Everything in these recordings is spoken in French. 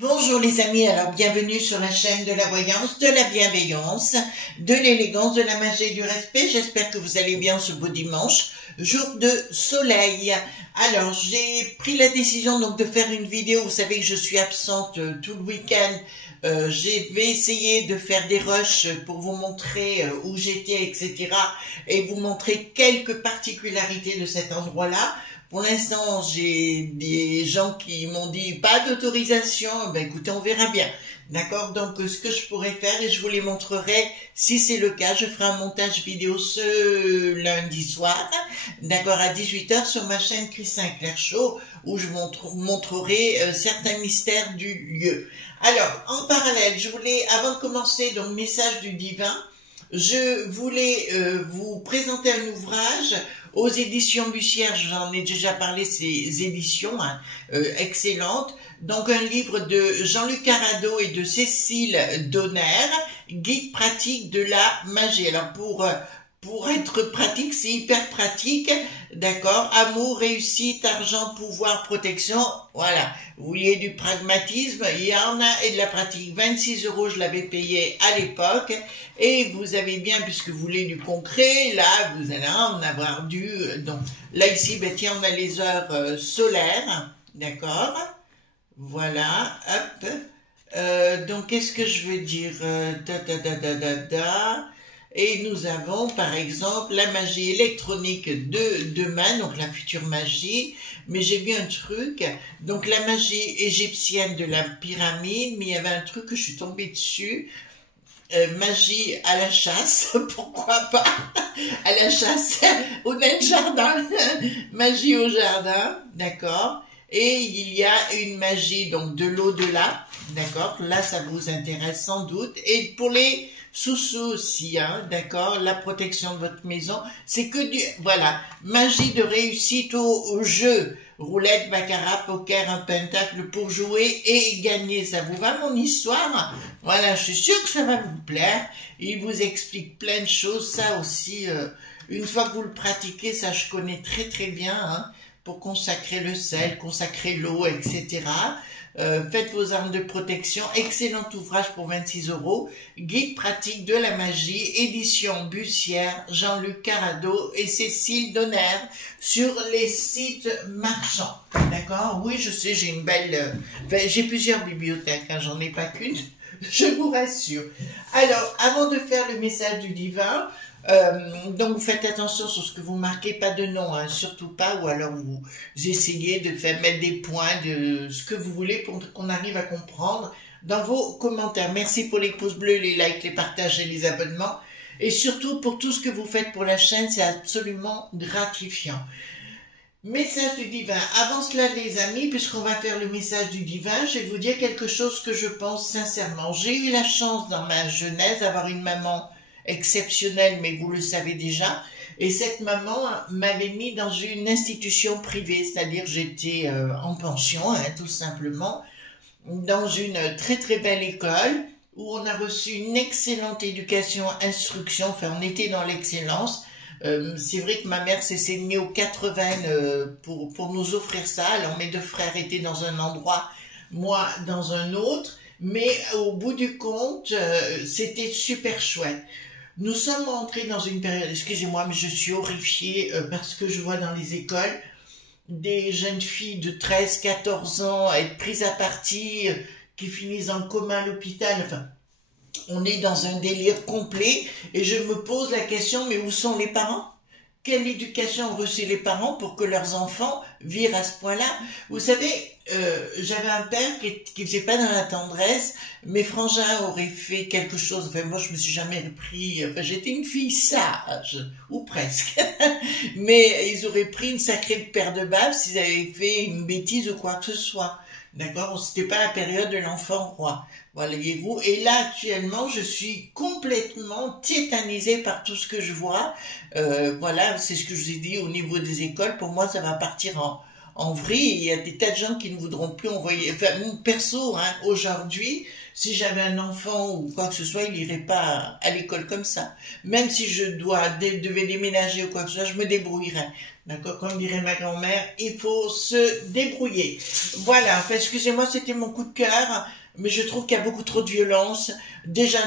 Bonjour les amis, alors bienvenue sur la chaîne de la voyance, de la bienveillance, de l'élégance, de la magie et du respect. J'espère que vous allez bien ce beau dimanche, jour de soleil. Alors j'ai pris la décision donc de faire une vidéo, vous savez que je suis absente tout le week-end. Je vais essayer de faire des rushs pour vous montrer où j'étais, etc. et vous montrer quelques particularités de cet endroit-là. Pour l'instant, j'ai des gens qui m'ont dit pas d'autorisation. Ben écoutez, on verra bien. D'accord? Donc, ce que je pourrais faire, et je vous les montrerai, si c'est le cas, je ferai un montage vidéo ce lundi soir, d'accord, à 18 h sur ma chaîne Chris Sinclair Show, où je vous montrerai certains mystères du lieu. Alors, en parallèle, je voulais, avant de commencer, donc, message du divin, je voulais vous présenter un ouvrage aux éditions Bussière. J'en ai déjà parlé, ces éditions excellentes. Donc un livre de Jean-Luc Carrado et de Cécile Donner, guide pratique de la magie. Alors pour être pratique, c'est hyper pratique, d'accord. Amour, réussite, argent, pouvoir, protection, voilà. Vous vouliez du pragmatisme, il y en a, et de la pratique. 26 €, je l'avais payé à l'époque, et vous avez bien, puisque vous voulez du concret, là, vous allez en avoir du, donc, là, ici, ben, tiens, on a les heures solaires, d'accord. Voilà, hop. Donc, qu'est-ce que je veux dire? Et nous avons, par exemple, la magie électronique de demain, donc la future magie. Mais j'ai vu un truc, donc la magie égyptienne de la pyramide, mais il y avait un truc que je suis tombée dessus. Magie à la chasse, pourquoi pas, à la chasse, au nain de jardin, magie au jardin, d'accord. Et il y a une magie donc de l'au-delà, d'accord. Là, ça vous intéresse sans doute. Et pour les sous-sous aussi, hein, d'accord, la protection de votre maison, c'est que du, voilà, magie de réussite au jeu, roulette, baccarat, poker, un pentacle pour jouer et gagner. Ça vous va mon histoire? Voilà, je suis sûre que ça va vous plaire. Il vous explique plein de choses, ça aussi, une fois que vous le pratiquez, ça je connais très très bien, hein, pour consacrer le sel, consacrer l'eau, etc. Faites vos armes de protection, excellent ouvrage pour 26 €, guide pratique de la magie, édition Bussière, Jean-Luc Carrado et Cécile Donner, sur les sites marchands, d'accord. Oui, je sais, j'ai une belle, j'ai plusieurs bibliothèques, hein, j'en ai pas qu'une, je vous rassure. Alors, avant de faire le message du divin, donc faites attention sur ce que vous marquez, pas de nom, hein, surtout pas, ou alors vous essayez de faire mettre des points, de ce que vous voulez pour qu'on arrive à comprendre dans vos commentaires. Merci pour les pouces bleus, les likes, les partages et les abonnements, et surtout pour tout ce que vous faites pour la chaîne, c'est absolument gratifiant. Message du divin. Avant cela les amis, puisqu'on va faire le message du divin, je vais vous dire quelque chose que je pense sincèrement. J'ai eu la chance dans ma jeunesse d'avoir une maman exceptionnelle, mais vous le savez déjà, et cette maman m'avait mis dans une institution privée, c'est-à-dire j'étais en pension, hein, tout simplement, dans une très très belle école, où on a reçu une excellente éducation, instruction, enfin on était dans l'excellence. C'est vrai que ma mère s'est saignée aux 80 pour nous offrir ça. Alors mes deux frères étaient dans un endroit, moi dans un autre, mais au bout du compte, c'était super chouette. Nous sommes rentrés dans une période, excusez-moi, mais je suis horrifiée parce que je vois dans les écoles des jeunes filles de 13, 14 ans être prises à partie, qui finissent en coma à l'hôpital. Enfin, on est dans un délire complet et je me pose la question, mais où sont les parents? quelle éducation ont reçu les parents pour que leurs enfants virent à ce point-là? Vous savez, j'avais un père qui faisait pas dans la tendresse. Mes frangins auraient fait quelque chose. Enfin, moi, je me suis jamais repris. Enfin, j'étais une fille sage, ou presque. Mais ils auraient pris une sacrée paire de baffes s'ils avaient fait une bêtise ou quoi que ce soit. D'accord? C'était pas la période de l'enfant roi. Voyez-vous. Et là, actuellement, je suis complètement tétanisée par tout ce que je vois. Voilà, c'est ce que je vous ai dit au niveau des écoles. Pour moi, ça va partir en vrille. Il y a des tas de gens qui ne voudront plus envoyer. Enfin, mon perso, hein, aujourd'hui, si j'avais un enfant ou quoi que ce soit, il irait pas à l'école comme ça. Même si je devais déménager ou quoi que ce soit, je me débrouillerais. D'accord, comme dirait ma grand-mère, il faut se débrouiller. Voilà, enfin, excusez-moi, c'était mon coup de cœur, mais je trouve qu'il y a beaucoup trop de violence. Déjà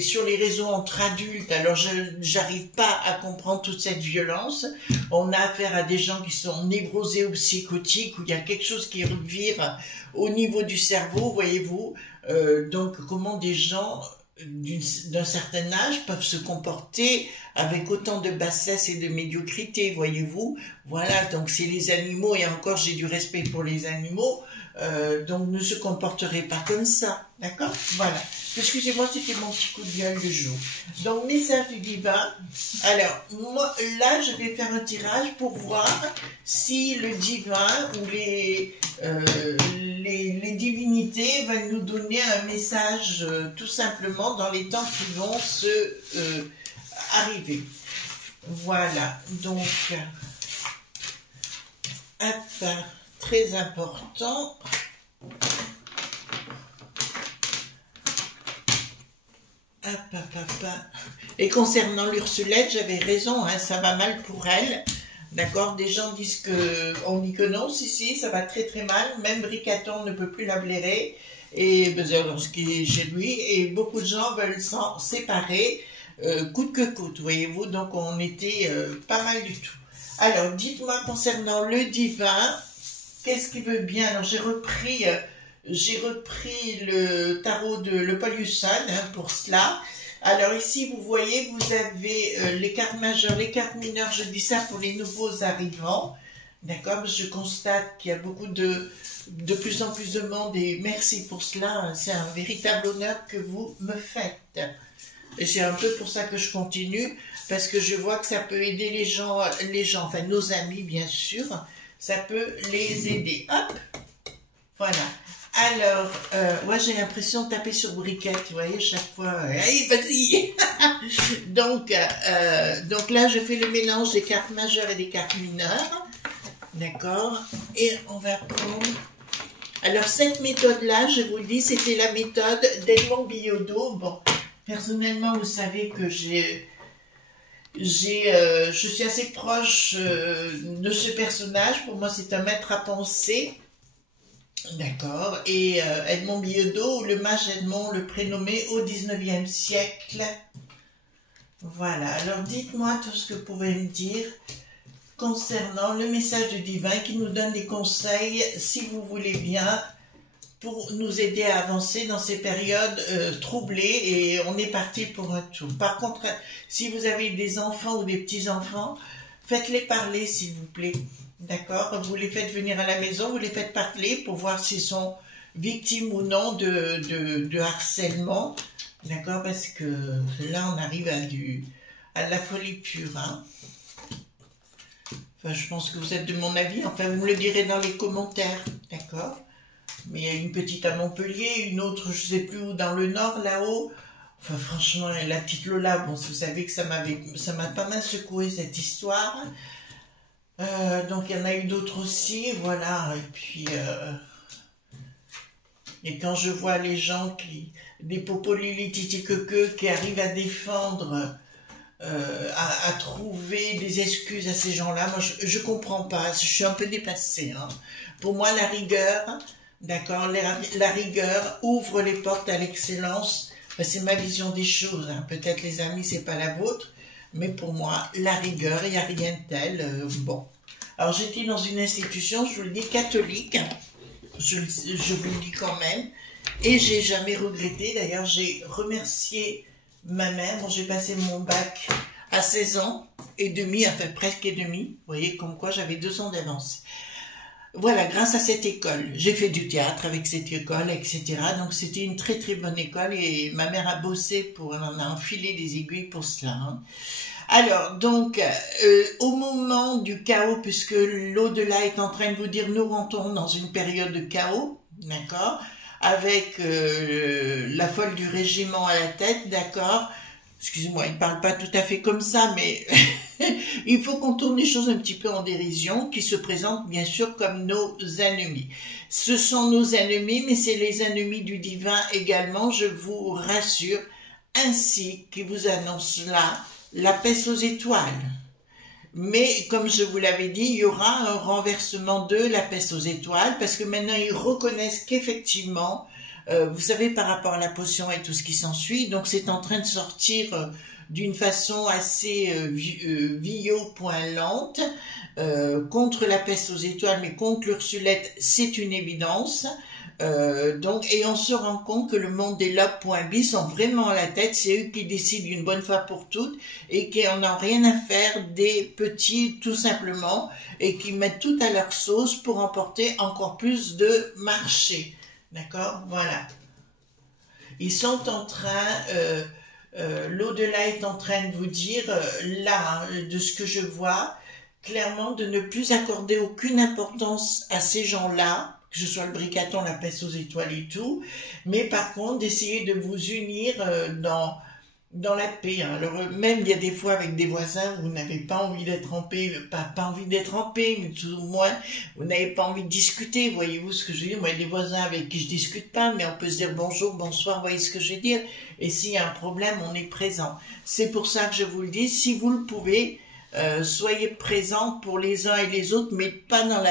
sur les réseaux entre adultes, alors j'arrive pas à comprendre toute cette violence. On a affaire à des gens qui sont névrosés ou psychotiques, où il y a quelque chose qui revire au niveau du cerveau, voyez-vous. Donc, comment des gens d'un certain âge peuvent se comporter avec autant de bassesse et de médiocrité, voyez-vous. Voilà, donc c'est les animaux, et encore j'ai du respect pour les animaux, donc ne se comporteraient pas comme ça, d'accord? Voilà. Excusez-moi, c'était mon petit coup de gueule du jour. Donc, message du divin. Alors, moi, là, je vais faire un tirage pour voir si le divin ou les divinités vont nous donner un message tout simplement dans les temps qui vont se arriver. Voilà, donc, très important. Et concernant l'Ursulette, j'avais raison, hein, ça va mal pour elle. D'accord, des gens disent on dit que non, si, ça va très très mal. Même Bricaton ne peut plus la blairer, et ce qui est chez lui, et beaucoup de gens veulent s'en séparer, coûte que coûte, voyez-vous. Donc on était pas mal du tout. Alors, dites-moi concernant le divin, qu'est-ce qu'il veut bien? Alors j'ai repris le tarot de le Paul Husson, hein, pour cela. Alors ici, vous voyez, vous avez les cartes majeures, les cartes mineures. Je dis ça pour les nouveaux arrivants. D'accord? Je constate qu'il y a beaucoup de plus en plus de monde, et merci pour cela. C'est un véritable honneur que vous me faites. Et c'est un peu pour ça que je continue, parce que je vois que ça peut aider les gens, enfin nos amis bien sûr, ça peut les aider. Hop, voilà. Alors, moi j'ai l'impression de taper sur briquette, vous voyez, chaque fois. Allez, vas-y. donc là, je fais le mélange des cartes majeures et des cartes mineures. D'accord. Et on va prendre... Alors, cette méthode-là, je vous le dis, c'était la méthode d'Edmond Billaudot. Bon, personnellement, vous savez que je suis assez proche de ce personnage. Pour moi, c'est un maître à penser. D'accord. Et Edmond Billaudot, le mage Edmond, le prénommé au 19e siècle. Voilà. Alors, dites-moi tout ce que vous pouvez me dire concernant le message du divin qui nous donne des conseils, si vous voulez bien, pour nous aider à avancer dans ces périodes troublées, et on est parti pour un tour. Par contre, si vous avez des enfants ou des petits-enfants, faites-les parler s'il vous plaît. D'accord? Vous les faites venir à la maison, vous les faites parler pour voir s'ils sont victimes ou non de harcèlement. D'accord? Parce que là, on arrive à la folie pure. Hein? Enfin, je pense que vous êtes de mon avis. Enfin, vous me le direz dans les commentaires. D'accord? Mais il y a une petite à Montpellier, une autre, je ne sais plus où, dans le nord, là-haut. Enfin, franchement, la petite Lola, bon, vous savez que ça m'a pas mal secoué, cette histoire. Donc, il y en a eu d'autres aussi, voilà. Et puis, et quand je vois les gens des popolili titi qui arrivent à défendre, à trouver des excuses à ces gens-là, moi, je comprends pas. Je suis un peu dépassée. Hein. Pour moi, la rigueur, d'accord, la rigueur ouvre les portes à l'excellence. Enfin, c'est ma vision des choses. Hein. Peut-être, les amis, c'est pas la vôtre. Mais pour moi, la rigueur, il n'y a rien de tel. Bon. Alors, j'étais dans une institution, je vous le dis, catholique. Je vous le dis quand même. Et j'ai jamais regretté. D'ailleurs, j'ai remercié ma mère. Bon, j'ai passé mon bac à 16 ans et demi, enfin presque et demi. Vous voyez, comme quoi j'avais 2 ans d'avance. Voilà, grâce à cette école. J'ai fait du théâtre avec cette école, etc. Donc c'était une très très bonne école et ma mère a bossé pour, elle en a enfilé des aiguilles pour cela. Hein. Alors, donc, au moment du chaos, puisque l'au-delà est en train de vous dire nous rentrons dans une période de chaos, d'accord, avec la folle du régiment à la tête, d'accord. Excusez-moi, il ne parle pas tout à fait comme ça, mais il faut qu'on tourne les choses un petit peu en dérision, qui se présentent bien sûr comme nos ennemis. Ce sont nos ennemis, mais c'est les ennemis du divin également, je vous rassure, ainsi qu'il vous annonce là la paix aux étoiles. Mais comme je vous l'avais dit, il y aura un renversement de la paix aux étoiles, parce que maintenant ils reconnaissent qu'effectivement, vous savez, par rapport à la potion et tout ce qui s'ensuit, donc c'est en train de sortir d'une façon assez point lente, contre la peste aux étoiles, mais contre l'Ursulette, c'est une évidence. Donc, et on se rend compte que le monde des lobes.bi sont vraiment à la tête, c'est eux qui décident une bonne fois pour toutes et qui en ont rien à faire des petits tout simplement et qui mettent tout à leur sauce pour emporter encore plus de marché. D'accord? Voilà. Ils sont en train, l'au-delà est en train de vous dire, là, de ce que je vois, clairement de ne plus accorder aucune importance à ces gens-là, que ce soit le bricaton, la peste aux étoiles et tout, mais par contre d'essayer de vous unir dans la paix. Hein. Alors même il y a des fois avec des voisins, vous n'avez pas envie d'être en paix, pas envie d'être en paix, mais tout au moins vous n'avez pas envie de discuter, voyez-vous ce que je veux dire. Moi il y a des voisins avec qui je discute pas, mais on peut se dire bonjour, bonsoir, voyez ce que je veux dire. Et s'il y a un problème, on est présent. C'est pour ça que je vous le dis, si vous le pouvez, soyez présents pour les uns et les autres, mais pas dans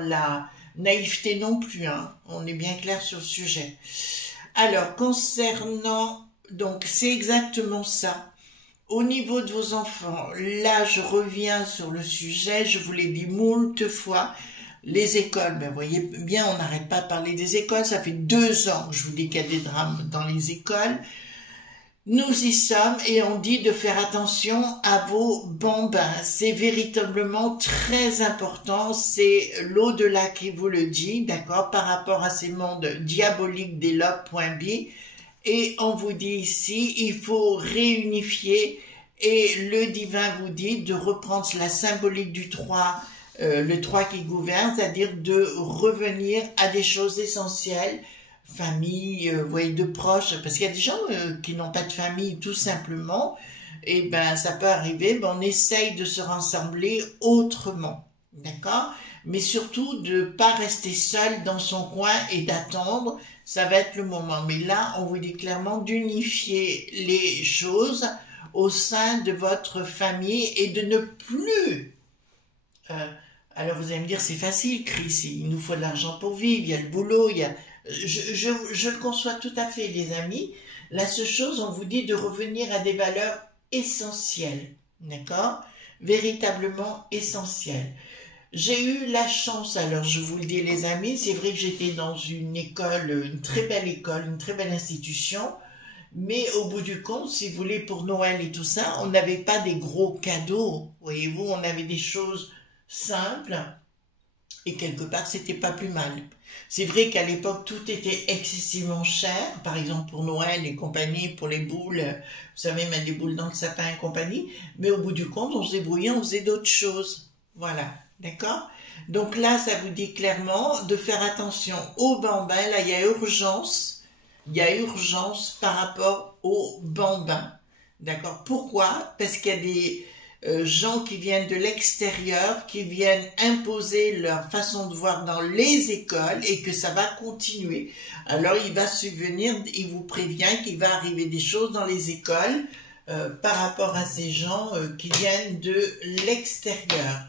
la naïveté non plus, hein. On est bien clair sur le sujet. Alors, concernant, donc c'est exactement ça. Au niveau de vos enfants, là je reviens sur le sujet, je vous l'ai dit moult fois, les écoles, ben vous voyez bien, on n'arrête pas de parler des écoles, ça fait 2 ans que je vous dis qu'il y a des drames dans les écoles. Nous y sommes et on dit de faire attention à vos bambins. C'est véritablement très important. C'est l'au-delà qui vous le dit, d'accord, par rapport à ces mondes diaboliques des lobes.bi. Et on vous dit ici, il faut réunifier et le divin vous dit de reprendre la symbolique du 3, le 3 qui gouverne, c'est-à-dire de revenir à des choses essentielles, famille, vous voyez, de proches, parce qu'il y a des gens qui n'ont pas de famille tout simplement, et ben ça peut arriver, ben, on essaye de se rassembler autrement, d'accord, mais surtout de pas rester seul dans son coin et d'attendre, ça va être le moment. Mais là, on vous dit clairement d'unifier les choses au sein de votre famille et de ne plus... alors vous allez me dire, c'est facile, Chris, il nous faut de l'argent pour vivre, il y a le boulot, il y a... Je le conçois tout à fait, les amis. La seule chose, on vous dit de revenir à des valeurs essentielles, d'accord? Véritablement essentielles. J'ai eu la chance, alors je vous le dis les amis, c'est vrai que j'étais dans une école, une très belle institution, mais au bout du compte, si vous voulez, pour Noël et tout ça, on n'avait pas des gros cadeaux, voyez-vous, on avait des choses simples, et quelque part, c'était pas plus mal. C'est vrai qu'à l'époque, tout était excessivement cher, par exemple pour Noël et compagnie, pour les boules, vous savez, mettre des boules dans le sapin et compagnie, mais au bout du compte, on se débrouillait, on faisait d'autres choses. Voilà, d'accord? Donc là, ça vous dit clairement de faire attention aux bambins. Là, il y a urgence par rapport aux bambins. D'accord? Pourquoi? Parce qu'il y a des gens qui viennent de l'extérieur, qui viennent imposer leur façon de voir dans les écoles et que ça va continuer. Alors il va subvenir, il vous prévient qu'il va arriver des choses dans les écoles par rapport à ces gens qui viennent de l'extérieur.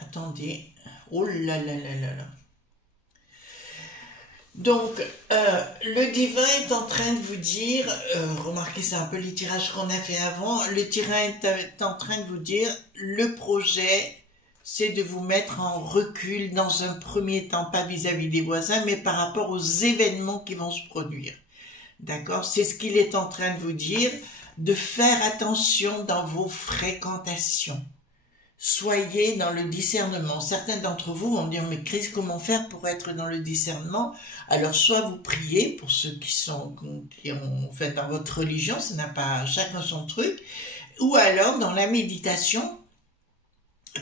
Attendez, oh là là là là là. Donc, le divin est en train de vous dire, remarquez, c'est un peu les tirages qu'on a fait avant, le divin est en train de vous dire, le projet, c'est de vous mettre en recul dans un premier temps, pas vis-à-vis des voisins, mais par rapport aux événements qui vont se produire. d'accord? C'est ce qu'il est en train de vous dire, de faire attention dans vos fréquentations. Soyez dans le discernement. Certains d'entre vous vont me dire, mais Chris, comment faire pour être dans le discernement? Alors, soit vous priez, pour ceux qui ont fait dans votre religion, ça n'a pas chacun son truc, ou alors dans la méditation,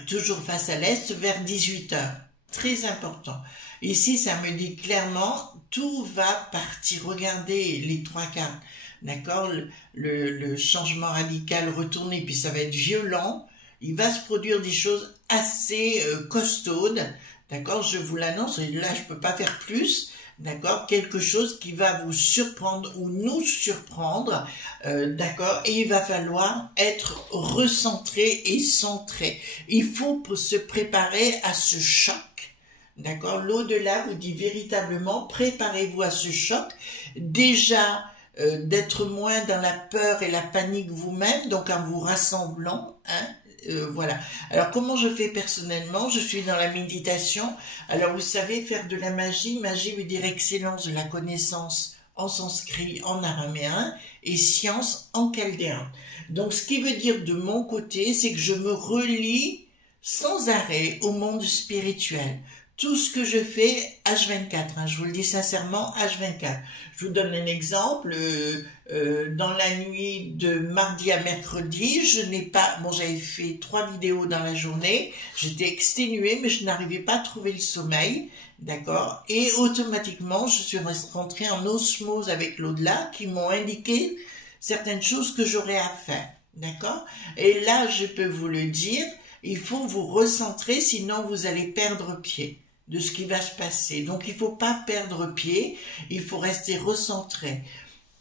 toujours face à l'Est, vers 18 heures. Très important. Ici, ça me dit clairement, tout va partir. Regardez les 3 cartes, d'accord? Le changement radical retourné, puis ça va être violent. Il va se produire des choses assez costaudes, d'accord? Je vous l'annonce, et là, je peux pas faire plus, d'accord? Quelque chose qui va vous surprendre ou nous surprendre, d'accord? Et il va falloir être recentré et centré. Il faut se préparer à ce choc. D'accord? L'au-delà vous dit véritablement, préparez-vous à ce choc. Déjà, d'être moins dans la peur et la panique vous-même, donc en vous rassemblant, hein? Voilà. Alors, comment je fais personnellement? Je suis dans la méditation. Alors, vous savez, faire de la magie. Magie veut dire excellence de la connaissance en sanskrit, en araméen, et science en chaldéen. Donc, ce qui veut dire de mon côté, c'est que je me relie sans arrêt au monde spirituel. Tout ce que je fais, H24, hein, je vous le dis sincèrement, H24. Je vous donne un exemple, dans la nuit de mardi à mercredi, je n'ai pas, bon j'avais fait 3 vidéos dans la journée, j'étais exténuée, mais je n'arrivais pas à trouver le sommeil, d'accord? Et automatiquement, je suis rentrée en osmose avec l'au-delà, qui m'ont indiqué certaines choses que j'aurais à faire, d'accord? Et là, je peux vous le dire, il faut vous recentrer, sinon vous allez perdre pied de ce qui va se passer. Donc, il ne faut pas perdre pied, il faut rester recentré.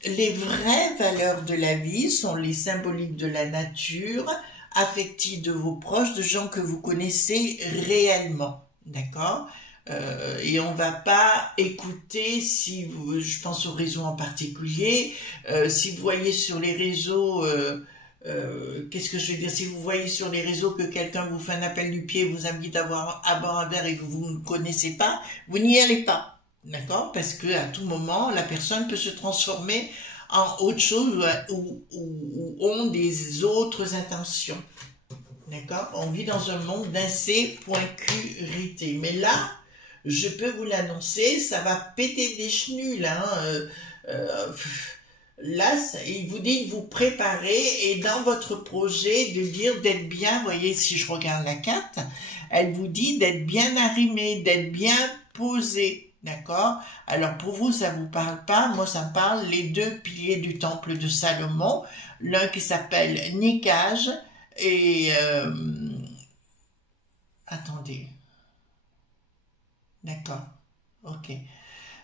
Les vraies valeurs de la vie sont les symboliques de la nature, affectives de vos proches, de gens que vous connaissez réellement, d'accord? Et on va pas écouter si vous, je pense aux réseaux en particulier, si vous voyez sur les réseaux... qu'est-ce que je veux dire? Si vous voyez sur les réseaux que quelqu'un vous fait un appel du pied, vous invite à boire un verre et que vous ne connaissez pas, vous n'y allez pas, d'accord? Parce que à tout moment, la personne peut se transformer en autre chose ou ont des autres intentions, d'accord? On vit dans un monde d'insécurité. Mais là, je peux vous l'annoncer, ça va péter des chenus, là, hein, là, il vous dit de vous préparer et dans votre projet de dire d'être bien, vous voyez, si je regarde la carte, elle vous dit d'être bien arrimé, d'être bien posé, d'accord? Alors pour vous, ça vous parle pas, moi ça me parle les 2 piliers du temple de Salomon, l'un qui s'appelle Nikaj et... attendez, d'accord, ok.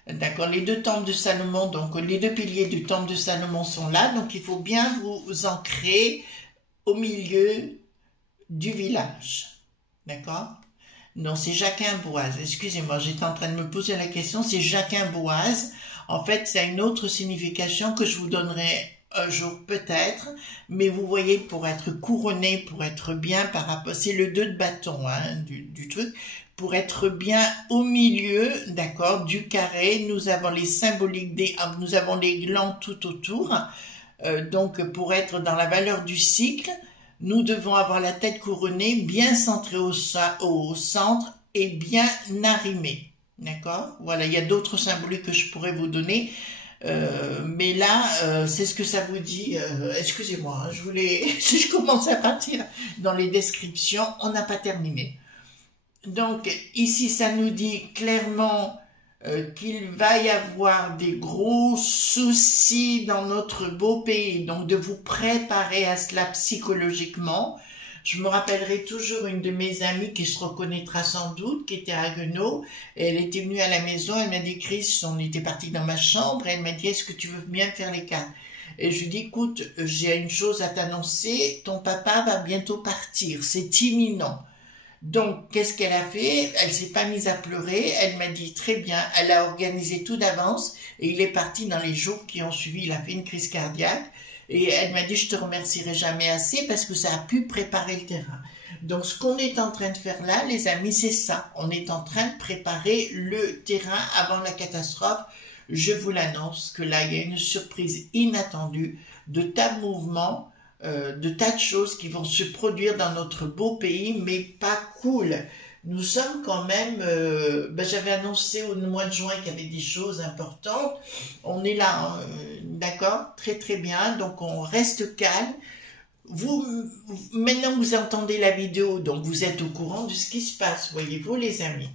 D'accord, les 2 temples de Salomon, donc les 2 piliers du temple de Salomon sont là, donc il faut bien vous ancrer au milieu du village, d'accord? Non, c'est Jacquin-Boise, excusez-moi, j'étais en train de me poser la question, c'est Jacquin-Boise, en fait, c'est une autre signification que je vous donnerai un jour peut-être, mais vous voyez, pour être couronné, pour être bien par rapport, c'est le 2 de bâton, hein, du truc, pour être bien au milieu, d'accord, du carré, nous avons les symboliques nous avons les glands tout autour, donc pour être dans la valeur du cycle, nous devons avoir la tête couronnée, bien centrée au centre et bien arrimée, d'accord? Voilà, il y a d'autres symboliques que je pourrais vous donner, mais là, c'est ce que ça vous dit. Excusez-moi, hein, si je commence à partir dans les descriptions, on n'a pas terminé. Donc, ici, ça nous dit clairement qu'il va y avoir des gros soucis dans notre beau pays, donc de vous préparer à cela psychologiquement. Je me rappellerai toujours une de mes amies qui se reconnaîtra sans doute, qui était à Haguenau, et elle était venue à la maison, elle m'a dit, Chris, on était parti dans ma chambre, et elle m'a dit, est-ce que tu veux bien faire les cartes? Et je lui dis, écoute, j'ai une chose à t'annoncer, ton papa va bientôt partir, c'est imminent. Donc, qu'est-ce qu'elle a fait? Elle s'est pas mise à pleurer, elle m'a dit très bien, elle a organisé tout d'avance et il est parti dans les jours qui ont suivi, il a fait une crise cardiaque et elle m'a dit je te remercierai jamais assez parce que ça a pu préparer le terrain. Donc, ce qu'on est en train de faire là, les amis, c'est ça. On est en train de préparer le terrain avant la catastrophe. je vous l'annonce que là, il y a une surprise inattendue de tas de mouvements, de tas de choses qui vont se produire dans notre beau pays, mais pas cool. Nous sommes quand même, j'avais annoncé au mois de juin qu'il y avait des choses importantes. On est là, hein, d'accord, très très bien. Donc on reste calme. Maintenant vous entendez la vidéo, donc vous êtes au courant de ce qui se passe, voyez-vous les amis.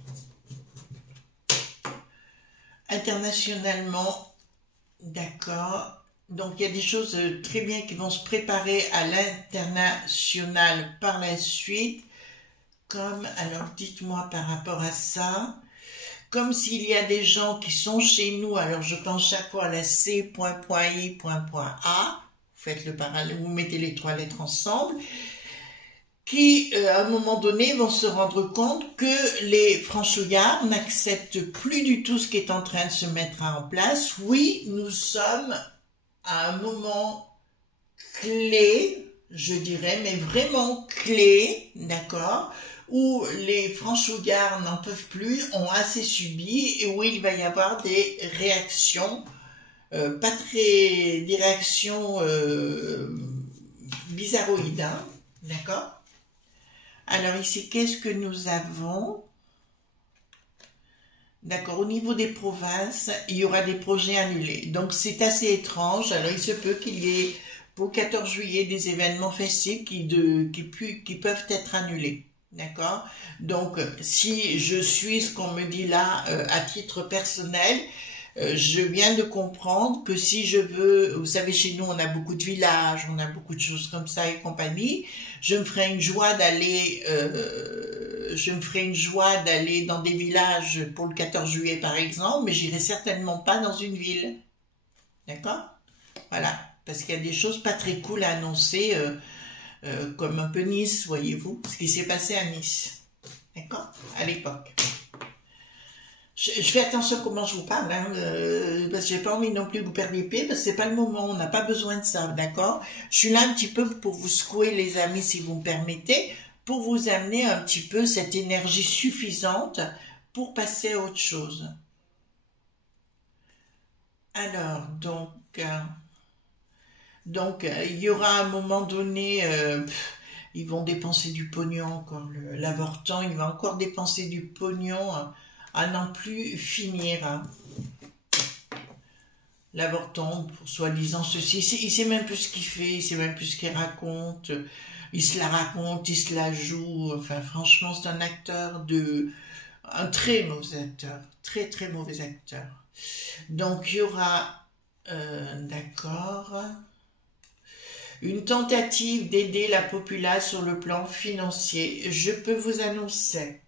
Internationalement, d'accord. Donc il y a des choses très bien qui vont se préparer à l'international par la suite. Comme, alors dites-moi par rapport à ça, comme s'il y a des gens qui sont chez nous, alors je pense chaque fois à la C.I.A, faites le parallèle, vous mettez les 3 lettres ensemble, qui à un moment donné vont se rendre compte que les franchouillards n'acceptent plus du tout ce qui est en train de se mettre en place. Oui, nous sommes à un moment clé, je dirais, mais vraiment clé, d'accord, où les franchouillards n'en peuvent plus, ont assez subi, et où il va y avoir des réactions, des réactions bizarroïdes, hein, d'accord. Alors ici, qu'est-ce que nous avons? D'accord, au niveau des provinces, il y aura des projets annulés. Donc c'est assez étrange, alors il se peut qu'il y ait pour 14 juillet des événements festifs qui peuvent être annulés. D'accord. Donc, si je suis ce qu'on me dit là à titre personnel, je viens de comprendre que si je veux, vous savez, chez nous, on a beaucoup de villages, on a beaucoup de choses comme ça et compagnie, je me ferai une joie d'aller dans des villages pour le 14 juillet, par exemple, mais j'irai certainement pas dans une ville. D'accord? Voilà. Parce qu'il y a des choses pas très cool à annoncer, comme un peu Nice, voyez-vous, ce qui s'est passé à Nice, d'accord, à l'époque. Je fais attention comment je vous parle, hein, parce que j'ai pas envie non plus que vous perdiez pied, parce que c'est pas le moment, on n'a pas besoin de ça, d'accord. Je suis là un petit peu pour vous secouer les amis, si vous me permettez, pour vous amener un petit peu cette énergie suffisante pour passer à autre chose. Alors, donc, il y aura à un moment donné, ils vont dépenser du pognon encore, l'avortant, il va encore dépenser du pognon à n'en plus finir. Hein. L'avortant, pour soi-disant ceci, il sait même plus ce qu'il fait, il sait même plus ce qu'il raconte, il se la raconte, il se la joue, enfin franchement c'est un très mauvais acteur, très très mauvais acteur. Donc il y aura, d'accord, une tentative d'aider la populace sur le plan financier. Je peux vous annoncer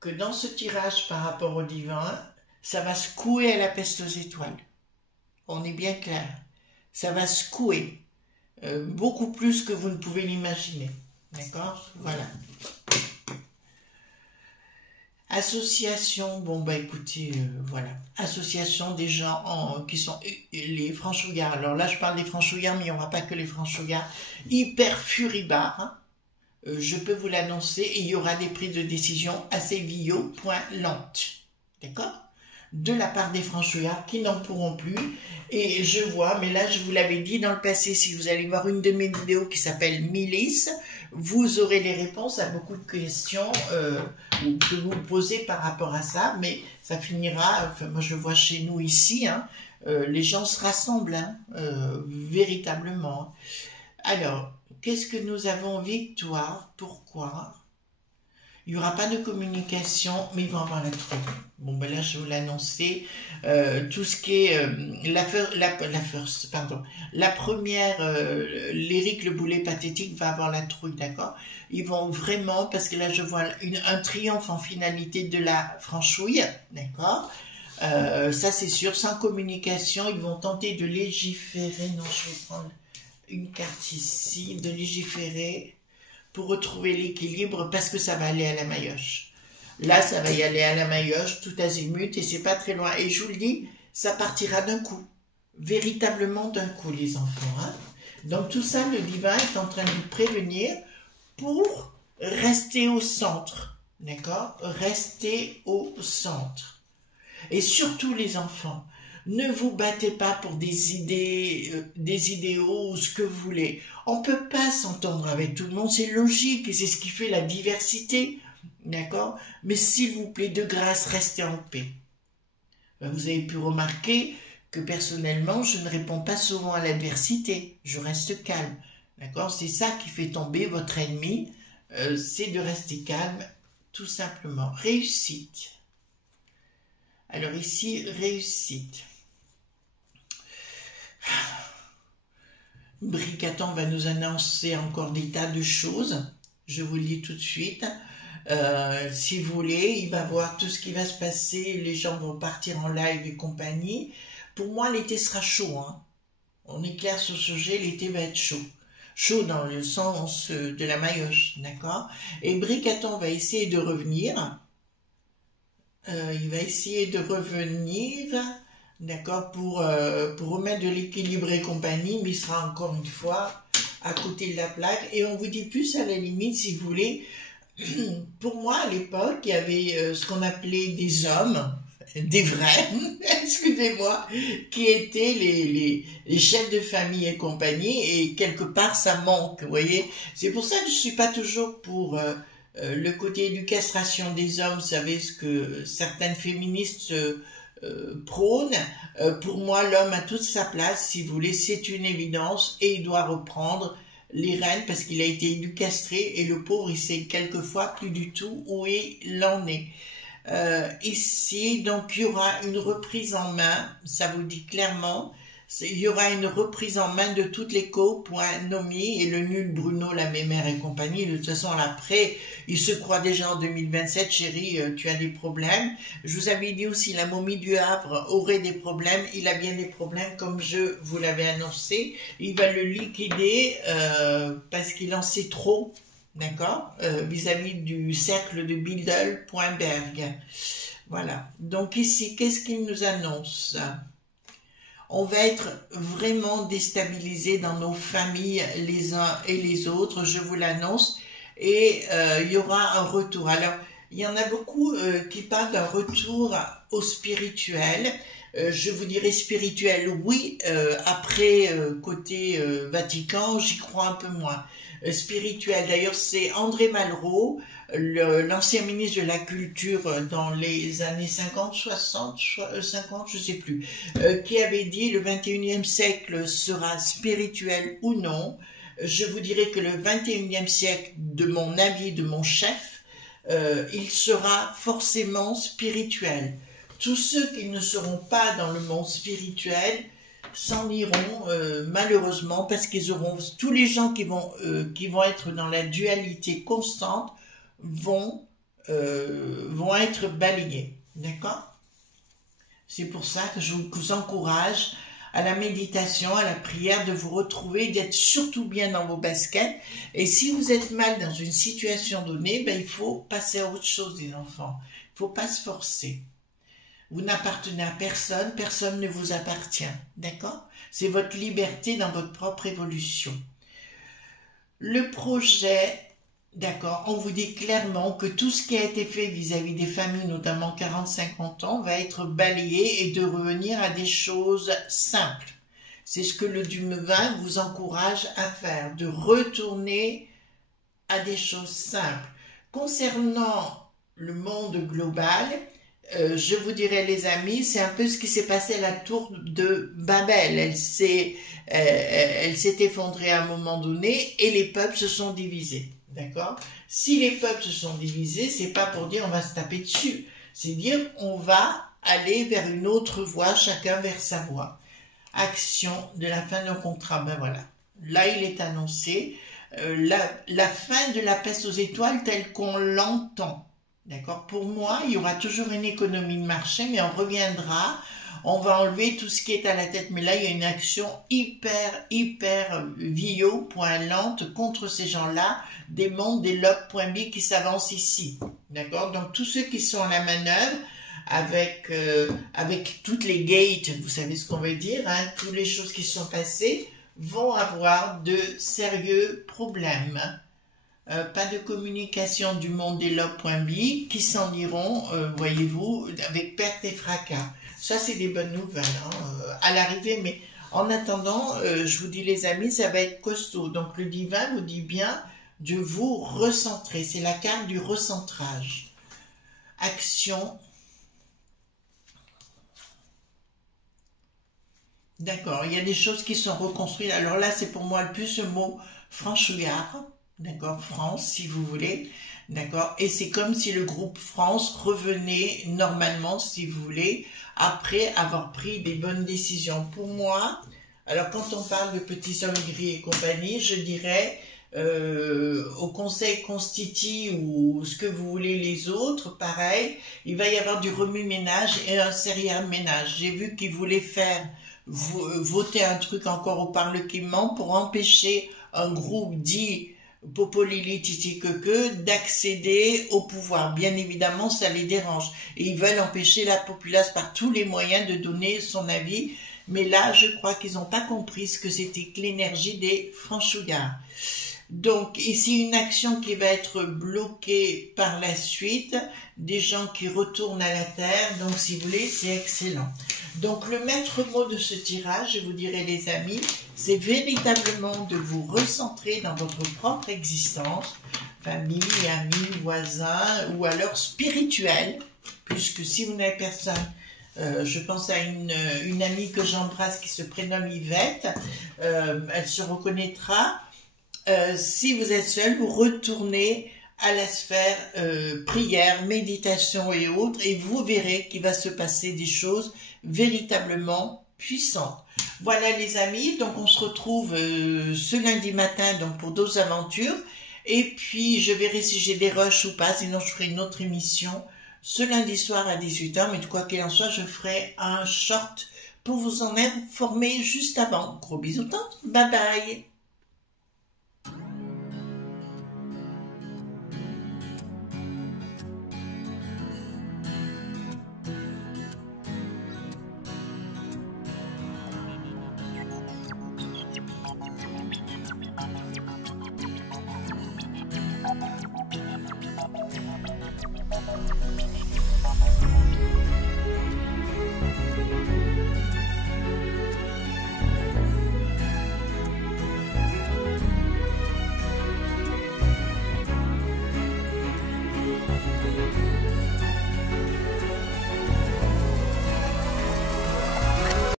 que dans ce tirage par rapport au divin, ça va secouer à la peste aux étoiles. On est bien clair. Ça va secouer beaucoup plus que vous ne pouvez l'imaginer. D'accord? Voilà. Association, bon bah écoutez, voilà. Association des gens qui sont les franchouillards. Alors là je parle des franchouillards, mais il n'y aura pas que les franchouillards. Hyper furibards, hein. Je peux vous l'annoncer, et il y aura des prises de décision assez lentes. D'accord? De la part des franchouillards qui n'en pourront plus. Et je vois, mais là je vous l'avais dit dans le passé, si vous allez voir une de mes vidéos qui s'appelle Milice, vous aurez les réponses à beaucoup de questions que vous posez par rapport à ça, mais ça finira, enfin moi je vois chez nous ici, hein, les gens se rassemblent, hein, véritablement. Alors, qu'est-ce que nous avons? Victoire, pourquoi? Il n'y aura pas de communication, mais ils vont avoir la trouille. Bon, ben là, je vais vous l'annoncer. Tout ce qui est la première, l'Éric le boulet pathétique va avoir la trouille, d'accord? Ils vont vraiment, parce que là, je vois un triomphe en finalité de la franchouille, d'accord? Ça, c'est sûr, sans communication, ils vont tenter de légiférer. Non, je vais prendre une carte ici, de légiférer pour retrouver l'équilibre, parce que ça va aller à la maillotche. Là, ça va y aller à la maillotche, tout azimut, et c'est pas très loin. Et je vous le dis, ça partira d'un coup. Véritablement d'un coup, les enfants. Hein. Donc tout ça, le divin est en train de vous prévenir pour rester au centre. D'accord? Rester au centre. Et surtout les enfants, ne vous battez pas pour des idées, des idéaux ou ce que vous voulez. On ne peut pas s'entendre avec tout le monde, c'est logique et c'est ce qui fait la diversité, d'accord? Mais s'il vous plaît, de grâce, restez en paix. Vous avez pu remarquer que personnellement, je ne réponds pas souvent à l'adversité, je reste calme, d'accord? C'est ça qui fait tomber votre ennemi, c'est de rester calme, tout simplement. Réussite. Alors ici, réussite. Bricaton va nous annoncer encore des tas de choses. Je vous le dis tout de suite. Si vous voulez, il va voir tout ce qui va se passer. Les gens vont partir en live et compagnie. Pour moi, l'été sera chaud. Hein. On est clair sur ce sujet, l'été va être chaud. Chaud dans le sens de la maillotche, d'accord? Et Bricaton va essayer de revenir. Il va essayer de revenir, d'accord, pour remettre de l'équilibre et compagnie, mais il sera encore une fois à côté de la plaque. Et on vous dit plus à la limite, si vous voulez, pour moi à l'époque, il y avait ce qu'on appelait des hommes, des vrais, excusez-moi, qui étaient les chefs de famille et compagnie, et quelque part ça manque, vous voyez. C'est pour ça que je suis pas toujours pour le côté éducation des hommes, vous savez ce que certaines féministes prônent. Pour moi, l'homme a toute sa place, si vous voulez, c'est une évidence, et il doit reprendre les rênes parce qu'il a été éducastré, et le pauvre, il sait quelquefois plus du tout où il en est. Ici, donc, il y aura une reprise en main, ça vous dit clairement, il y aura une reprise en main de toutes les co.nomi et le nul Bruno, la mémère et compagnie. De toute façon, après, il se croit déjà en 2027, chérie, tu as des problèmes. Je vous avais dit aussi, la momie du Havre aurait des problèmes. Il a bien des problèmes, comme je vous l'avais annoncé. Il va le liquider parce qu'il en sait trop, d'accord, vis-à-vis du cercle de Bildel.berg. Voilà. Donc ici, qu'est-ce qu'il nous annonce ? On va être vraiment déstabilisé dans nos familles les uns et les autres, je vous l'annonce, et il y aura un retour. Alors, il y en a beaucoup qui parlent d'un retour au spirituel. Je vous dirais spirituel, oui, après côté Vatican, j'y crois un peu moins. Spirituel, d'ailleurs, c'est André Malraux, l'ancien ministre de la Culture dans les années 50, 60, 50, je sais plus, qui avait dit le 21e siècle sera spirituel ou non. Je vous dirais que le 21e siècle, de mon avis, de mon chef, il sera forcément spirituel. Tous ceux qui ne seront pas dans le monde spirituel s'en iront malheureusement parce qu'ils auront tous les gens qui vont être dans la dualité constante vont être balayés, d'accord? C'est pour ça que je vous encourage à la méditation, à la prière, de vous retrouver, d'être surtout bien dans vos baskets. Et si vous êtes mal dans une situation donnée, ben, il faut passer à autre chose, les enfants. Il ne faut pas se forcer. Vous n'appartenez à personne, personne ne vous appartient, d'accord? C'est votre liberté dans votre propre évolution. Le projet, d'accord, on vous dit clairement que tout ce qui a été fait vis-à-vis des familles, notamment 40-50 ans, va être balayé et de revenir à des choses simples. C'est ce que le Dume-20 vous encourage à faire, de retourner à des choses simples. Concernant le monde global, je vous dirais les amis, c'est un peu ce qui s'est passé à la tour de Babel. Elle s'est effondrée à un moment donné et les peuples se sont divisés. D'accord? Si les peuples se sont divisés, c'est pas pour dire on va se taper dessus. C'est dire on va aller vers une autre voie, chacun vers sa voie. Action de la fin d'un contrat. Ben voilà. Là, il est annoncé la fin de la peste aux étoiles telle qu'on l'entend. D'accord? Pour moi, il y aura toujours une économie de marché, mais on reviendra, on va enlever tout ce qui est à la tête. Mais là, il y a une action hyper lente contre ces gens-là, des mondes, des lobes.b qui s'avancent ici. D'accord? Donc, tous ceux qui sont à la manœuvre, avec toutes les gates, vous savez ce qu'on veut dire, hein, toutes les choses qui sont passées, vont avoir de sérieux problèmes. Pas de communication du monde des lobes.bi qui s'en iront, voyez-vous, avec perte et fracas. Ça, c'est des bonnes nouvelles à l'arrivée, mais en attendant, je vous dis les amis, ça va être costaud. Donc le divin vous dit bien de vous recentrer. C'est la carte du recentrage. Action. D'accord, il y a des choses qui sont reconstruites. Alors là, c'est pour moi le plus ce mot franchouillard. D'accord, France, si vous voulez, d'accord, et c'est comme si le groupe France revenait normalement, si vous voulez, après avoir pris des bonnes décisions. Pour moi, alors quand on parle de petits hommes gris et compagnie, je dirais au conseil constiti ou ce que vous voulez les autres, pareil, il va y avoir du remue-ménage et un sérieux ménage. J'ai vu qu'ils voulaient faire voter un truc encore au Parlement pour empêcher un groupe dit Popolili Titi que d'accéder au pouvoir. Bien évidemment, ça les dérange. Et ils veulent empêcher la populace par tous les moyens de donner son avis. Mais là, je crois qu'ils n'ont pas compris ce que c'était que l'énergie des franchouillards. Donc, ici, une action qui va être bloquée par la suite, des gens qui retournent à la terre. Donc, si vous voulez, c'est excellent. Donc, le maître mot de ce tirage, je vous dirais, les amis, c'est véritablement de vous recentrer dans votre propre existence, famille, amis, voisins, ou alors spirituel, puisque si vous n'avez personne, je pense à une amie que j'embrasse qui se prénomme Yvette, elle se reconnaîtra. Si vous êtes seul, vous retournez à la sphère prière, méditation et autres, et vous verrez qu'il va se passer des choses véritablement puissantes. Voilà les amis, donc on se retrouve ce lundi matin donc pour d'autres aventures, et puis je verrai si j'ai des rushs ou pas, sinon je ferai une autre émission ce lundi soir à 18 h, mais de quoi qu'il en soit, je ferai un short pour vous en informer juste avant. Gros bisous tante, bye bye.